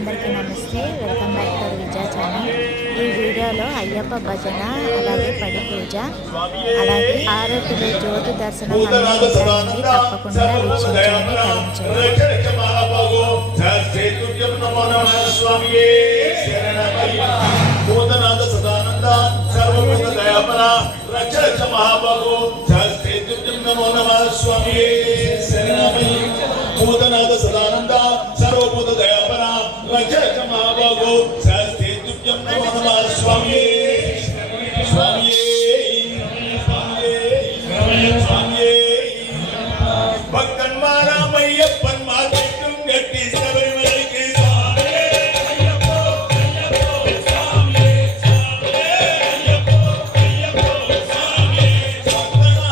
అందరికీ నమస్తే. Welcome back to Vijaya channel. ఈ వీడియోలో అయ్యప్ప భజన, అలాగే పడి పూజ, అలాగే ఆరోగ్య జ్యోతి దర్శనం అన్నీ తప్పకుండా వీక్షించండి, భూతనాథ సదానంద సర్వభూత దయాపర రక్షక మహాభాగో శాస్త్రి తుభ్యం నమో నమః స్వామియే స్వామియే స్వామియే స్వామియే భక్తన్మారామయ్యప్పన్ మార్గం గట్టి శబరిమలకి స్వామియే అయ్యప్పో అయ్యప్పో స్వామియే స్వామియే అయ్యప్పో అయ్యప్పో స్వామియే భక్తనాథ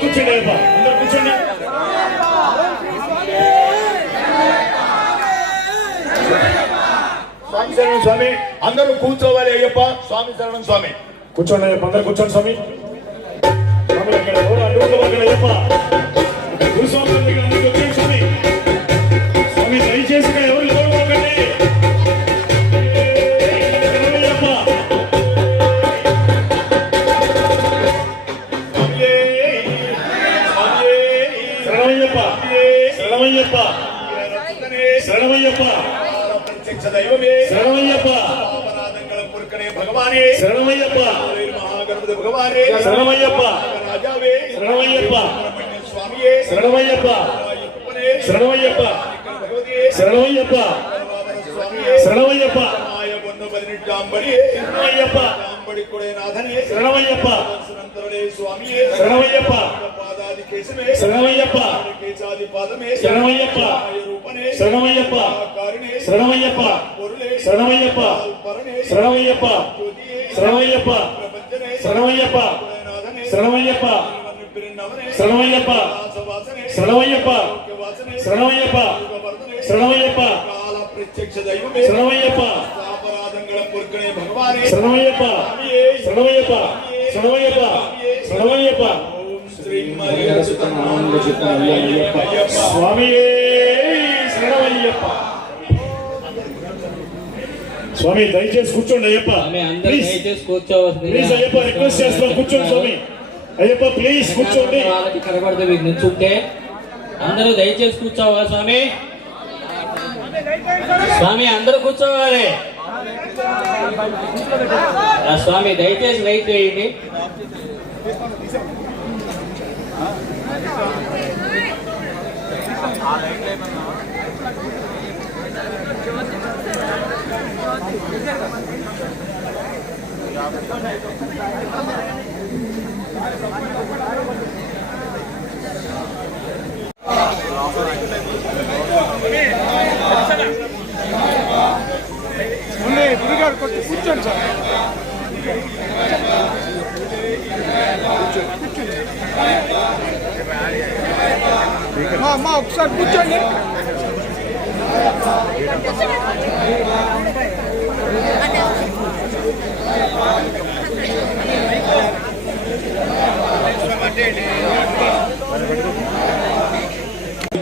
కూర్చోండి అయ్యప్ప, అందరు కూర్చోండి. స్వామి శరణం స్వామి, అందరూ కూర్చోవాలి అయ్యప్ప. స్వామి శరణం స్వామి. కూర్చోండి అయ్యప్ప, అందరు కూర్చోండి స్వామి. స్వామి అక్కడ ఎవరు అడ్డు ఉండబోకండి అయ్యప్ప. గురుస్వామి గారి దగ్గర అందరికీ వచ్చేయండి స్వామి. స్వామి దయచేసి ఇక్కడ ఎవరు చూడబోకండి. శరణమయ్యప్ప. శరణమయ్యప్ప, శరణమయ్యప్ప, శరణమయ్యప్ప, ప్రత్యక్ష దైవమే శరణమయ్యప్ప, అపరాధంగళం పొరుకనే భగవానే శరణమయ్యప్ప, మహాగణపతి భగవానే శరణమయ్యప్ప, రాజావే శరణమయ్యప్ప, సుబ్రహ్మణ్య స్వామియే శరణమయ్యప్ప, అయ్యప్పనే శరణమయ్యప్ప, భగవతియే శరణమయ్యప్ప, స్వామియే శరణమయ్యప్ప, మాయ పొన్ను పదినెట్టాంబడియే శరణమయ్యప్ప, అంబడి కూడా నాథనే శరణమయ్యప్ప, సునంతరుడే స్వామియే శరణమయ్యప్ప, పాదాది కేశమే శరణమయ్యప్ప, కేశాది పాదమే శరణమయ్యప్ప, రూపనే శరణమయ్యప్ప, కారిణే శరణమయ్యప్ప, పొరులే శరణమయ్యప్ప, పరణే శరణమయ్యప్ప, జ్యోతియే శరణమయ్యప్ప, ప్రపంచనే శరణమయ్యప్ప, నాథనే శరణమయ్యప్ప, పిరిన్నవనే శరణమయ్యప్ప, వాసనే శరణమయ్యప్ప, వాసనే శరణమయ్యప్ప, వర్ధనే శరణమయ్యప్ప, కాల ప్రత్యక్ష దైవమే శరణమయ్యప్ప, అపరాధంగళం పొరుకనే భగవానే శరణమయ్యప్ప, శరణమయ్యప్ప, శరణమయ్యప్ప, శరణమయ్యప్ప. ఓం శ్రీ అయ్యప్ప స్వామియే శరణమయ్యప్ప. స్వామి దయచేసి కూర్చోండి అయ్యప్ప. స్వామి అందరూ ప్లీజ్ దయచేసి కూర్చోవలసిందిగా ప్లీజ్ అయ్యప్ప రిక్వెస్ట్ చేస్తున్నాం, కూర్చోండి స్వామి. అయ్యప్ప ప్లీజ్ కూర్చోండి. వాళ్ళకి కనబడితే మీకు నుంచుంటే అందరూ దయచేసి కూర్చోవాలి స్వామి. స్వామి అందరూ కూర్చోవాలి. ఆ స్వామి దయచేసి లైట్ వేయండి. కూర్చోండి సార్. అమ్మా ఒకసారి కూర్చోండి.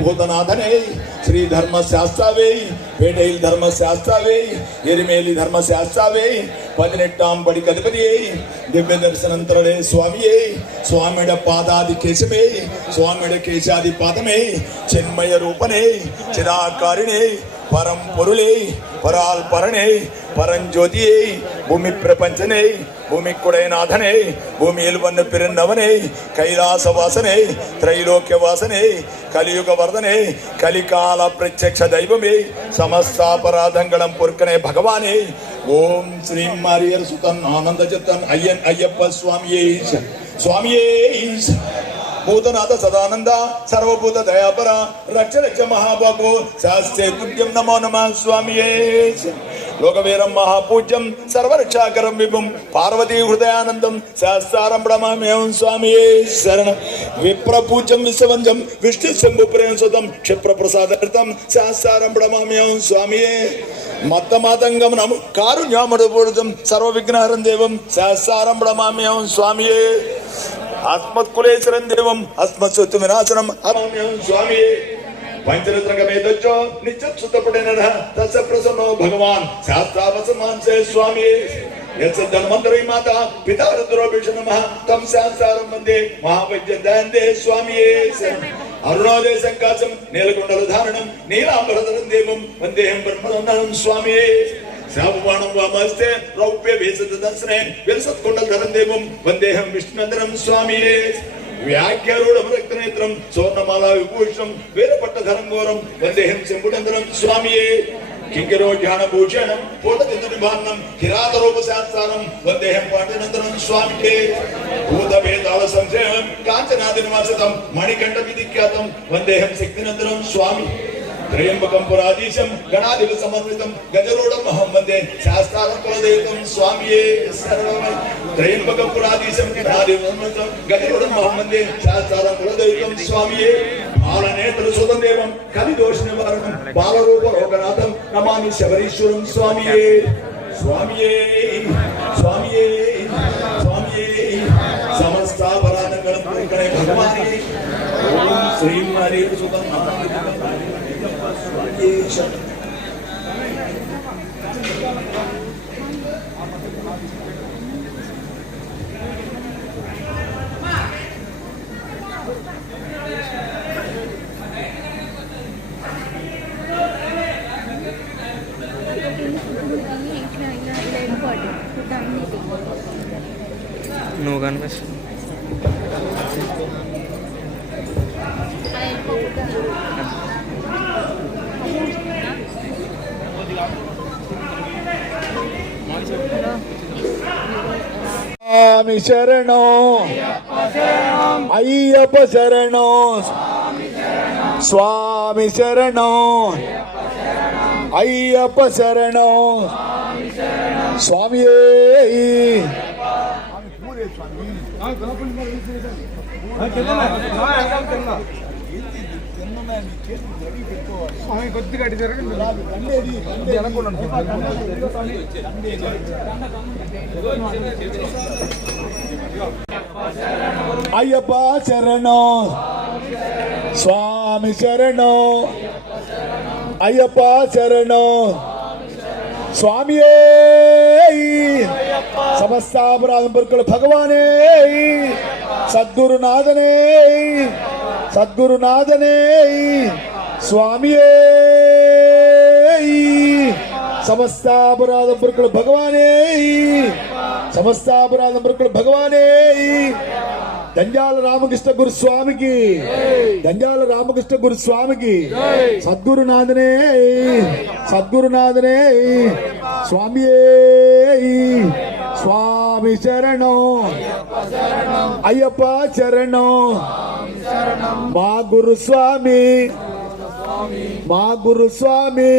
భూతనాథనే శ్రీ ధర్మశాస్త్రావే పేటైల్ ధర్మశాస్త్రావే ఎరిమేలి ధర్మశాస్త్రావే పదినెట్టాం పడి కధిపతియే దివ్య దర్శనంతరడే స్వామియే స్వామిడ పాదాది కేశమే స్వామిడ కేశాది పాదమే చిన్మయ రూపనే చిరాకారిణే పరం పొరులే పరాల్ పరణే పరంజ్యోతియే భూమి ప్రపంచనే భూమి కుడైనాథనే భూమి ఎలువన్ను పిరిన్నవనే కైలాస వాసనే త్రైలోక్య వాసనే కలియుగ వర్ధనే కలికాల ప్రత్యక్ష దైవమే సమస్తాపరాధంగళం పొరుకనే భగవానే ఓం శ్రీ మారియర్ సుతన్ ఆనంద చిత్తన్ అయ్యన్ అయ్యప్ప స్వామియే స్వామియే భూతనాథ సదానంద సర్వభూత దయాపర రక్ష రక్ష మహాబాబు శాస్త్రే తుల్యం నమో నమః స్వామియే లోకవీరం మహాపూజ్యం సర్వరక్షాకరం విభుం పార్వతీ హృదయానందం శాస్త్రారం ప్రణమామ్యం స్వామియే శరణం విప్రపూజ్యం విశ్వవంజం విష్ణు శంభు ప్రేమ సుతం క్షిప్ర ప్రసాదర్థం శాస్త్రారం ప్రణమామ్యం స్వామియే మత్తమాతంగమనం కారుణ్యామడుపూర్తం సర్వ విఘ్నహరం దేవం శాస్త్రారం ప్రణమామ్యం స్వామియే ఆత్మత్కులేశ్వరం దేవం ఆత్మస్వత్తు వినాశనం అమామ్యం స్వామియే పంచరత్నకమేదచ్చో నిత్యచ్యుతపడిన తస్య ప్రసన్నో భగవాన్ శాస్త్రావసమాంసే స్వామియే యత్సద్ధన్వంతరీ మాత పితా రుద్రోభిష నమః తం శాస్త్రారం వందే మహావైద్యం దయందే స్వామియే అరుణోదయ సంకాశం నీలకొండల ధారణం నీలాంబరధరం దేవం వందేహం బ్రహ్మనందనం స్వామియే శాపబాణం వామస్తే రౌప్య వేసత దర్శనే విలసత్కొండల ధరం దేవం వందేహం విష్ణునందనం స్వామియే వ్యాఖ్యారూఢం రక్తనేత్రం స్వర్ణమాల విభూషణం వీరపట్టధరం ఘోరం వందేహం శంభునందనం స్వామియే కింకరోధ్యానభూషణం పూటచంద్రనిభాన్నం కిరాతరూపశాస్త్రం వందేహం పాండనందనం స్వామికే భూతభేదాల సంశయం కాంచనాది నివాసితం మణికంఠ విధిఖ్యాతం వందేహం శక్తినందనం స్వామి త్రయంబకం పురాధీశం గణాధిప సమన్వితం గజరూఢం అహం వందే శాస్త్రారం కులదేవతం స్వామియే శరణమై. త్రయంబకం పురాధీశం గణాధిప సమన్వితం గజరూఢం అహం వందే శాస్త్రారం కులదేవతం స్వామియే. బాలనేత్ర సుతదేవం కలిదోష నివారణం బాలరూప లోకనాథం నమామి శబరీశ్వరం స్వామియే స్వామియే స్వామియే స్వామియే. సమస్తాపరాధకరం పూర్ణే భగవానే. ఓం శ్రీం హరి సుతం నువ్వు కనిపిస్తుంది. స్వామి శరణం అయ్యప్ప శరణం స్వామి శరణం అయ్యప్ప శరణం స్వామియే. కొద్దిగా జరగండి. అయ్యప్ప శరణం స్వామి శరణం అయ్యప్ప శరణం స్వామియే. సమస్తాపరాధం పొరుకుల భగవానే సద్గురునాథనే సద్గురునాథనే స్వామియే. సమస్తాపరాధం పొరుకుల భగవానే సమస్తాపరాధం పొరుకుల భగవానే. దంజాల రామకృష్ణ గురుస్వామికి దంజాల రామకృష్ణ గురుస్వామికి సద్గురునాథనే సద్గురునాథనే స్వామియే. స్వామి శరణం అయ్యప్ప శరణం మా గురుస్వామి మా గురుస్వామి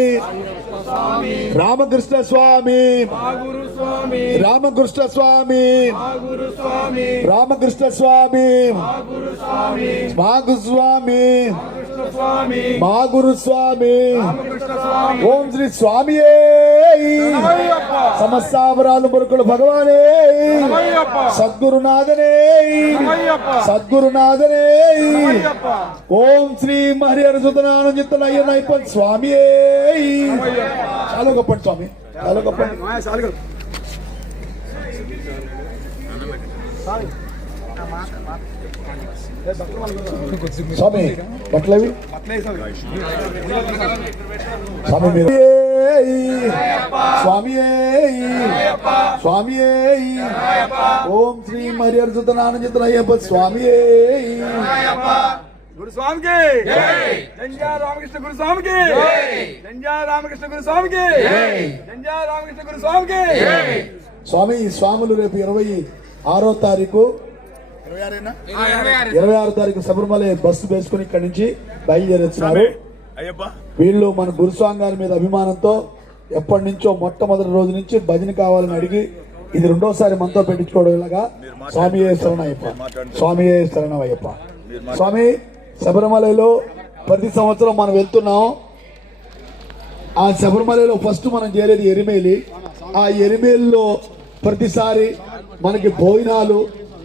రామకృష్ణ స్వామి రామకృష్ణ స్వామి రామకృష్ణ స్వామి మా గురుస్వామి మా గురుస్వామి. ఓం శ్రీ స్వామియే. సమస్తాపరాధ పొరుకుల భగవానే సద్గురునాథనే సద్గురునాథనే. ఓం శ్రీ హరిహర సుతనానందితనయ్యనయ్యప్ప స్వామియే. చాలా గొప్పండి స్వామి చాలా గొప్పండి. స్వామి బట్లవి స్వామి మీరు స్వామియే స్వామియే. ఓం శ్రీ హరిహర సుతనానందితనయ్యప్ప స్వామియే. గురుస్వామికి జంజా రామకృష్ణ గురుస్వామికి జంజా రామకృష్ణ గురుస్వామికి జంజా రామకృష్ణ గురుస్వామికి. స్వామి ఈ స్వాములు రేపు 26వ తారీఖు 26వ తారీఖు శబరిమల బస్సు వేసుకుని ఇక్కడి నుంచి బయలుదేరుతున్నారు. వీళ్ళు మన గురుస్వామి గారి మీద అభిమానంతో ఎప్పటి నుంచో మొట్టమొదటి రోజు నుంచి భజన కావాలని అడిగి ఇది రెండోసారి మనతో పెట్టించుకోవడం ఇలాగా. స్వామియే శరణయ్యప్ప స్వామియే శరణమయ్యప్ప. స్వామి శబరిమలలో ప్రతి సంవత్సరం మనం వెళ్తున్నాం. ఆ శబరిమలలో ఫస్ట్ మనం చేరేది ఎరిమేలి. ఆ ఎరిమేలిలో ప్రతిసారి మనకి భోజనాలు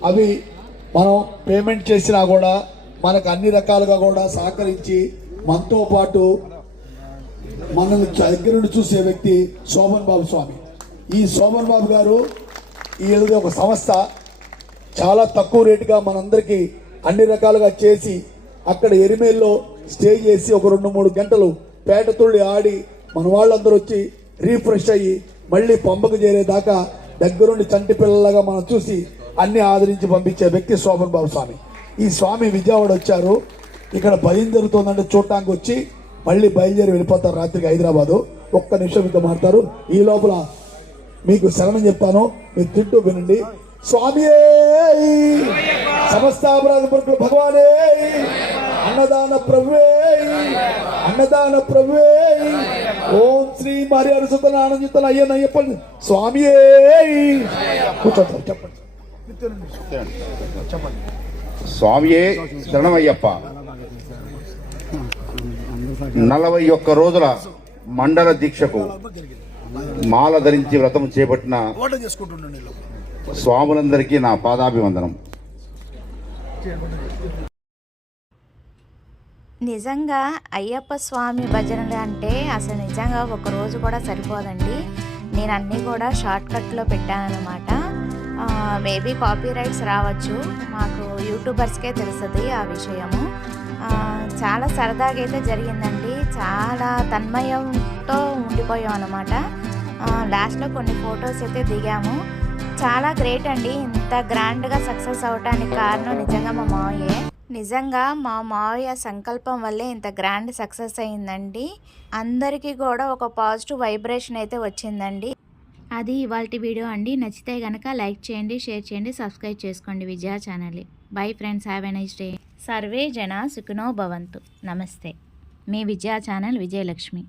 అవి మనం పేమెంట్ చేసినా కూడా మనకు అన్ని రకాలుగా కూడా సహకరించి మనతో పాటు మనల్ని దగ్గర నుండి చూసే వ్యక్తి శోభన్ బాబు స్వామి. ఈ శోభన్ బాబు గారు ఈయనది ఒక సంస్థ. చాలా తక్కువ రేటుగా మనందరికీ అన్ని రకాలుగా చేసి అక్కడ ఎరిమేల్లో స్టే చేసి ఒక 2-3 గంటలు పేట తుళ్ళి ఆడి మన వాళ్ళందరూ వచ్చి రీఫ్రెష్ అయ్యి మళ్ళీ పంపకు చేరేదాకా దగ్గరుండి చంటి పిల్లలాగా మనం చూసి అన్ని ఆదరించి పంపించే వ్యక్తి శోభన్ బాబు స్వామి. ఈ స్వామి విజయవాడ వచ్చారు. ఇక్కడ భయం జరుగుతుందంటే చూడటానికి వచ్చి మళ్ళీ బయలుదేరి వెళ్ళిపోతారు రాత్రికి హైదరాబాదు. ఒక్క నిమిషం ఇంకా మారుతారు. ఈ లోపల మీకు శరణం చెప్తాను, మీరు తింటూ వినండి. స్వామియే సమస్తాపరాధ పొరుకుల భగవానే అన్నదాన ప్రభువే అన్నదాన ప్రభువే ఓం శ్రీ మరి అరుసుతన ఆనందితన అయ్యప్ప స్వామియే కూర్చోండి చెప్పండి స్వామియే శరణమయ్యప్ప 41 రోజుల మండల దీక్షకు మాల ధరించి వ్రతం చేపట్టిన స్వాములందరికీ నా పాదాభివందనం. నిజంగా అయ్యప్ప స్వామి భజనలు అంటే అసలు నిజంగా ఒక రోజు కూడా సరిపోదండి. నేను అన్నీ కూడా షార్ట్ కట్లో పెట్టానన్నమాట. మేబీ కాపీ రైట్స్ రావచ్చు, మాకు యూట్యూబర్స్కే తెలుస్తుంది ఆ విషయము. చాలా సరదాగా అయితే జరిగిందండి, చాలా తన్మయంతో ఉండిపోయాం అన్నమాట. లాస్ట్లో కొన్ని ఫొటోస్ అయితే దిగాము. చాలా గ్రేట్ అండి, ఇంత గ్రాండ్గా సక్సెస్ అవడానికి కారణం నిజంగా మా మావయ్యే. నిజంగా మా మావయ్య సంకల్పం వల్లే ఇంత గ్రాండ్ సక్సెస్ అయిందండి. అందరికీ కూడా ఒక పాజిటివ్ వైబ్రేషన్ అయితే వచ్చిందండి. అది ఇవాల్టి వీడియో అండి. నచ్చితే కనుక లైక్ చేయండి, షేర్ చేయండి, సబ్స్క్రైబ్ చేసుకోండి Vijaya channel. Bye friends, have a nice day. సర్వే జన సుఖినో భవంతు. నమస్తే. మీ విజయ ఛానల్ విజయలక్ష్మి.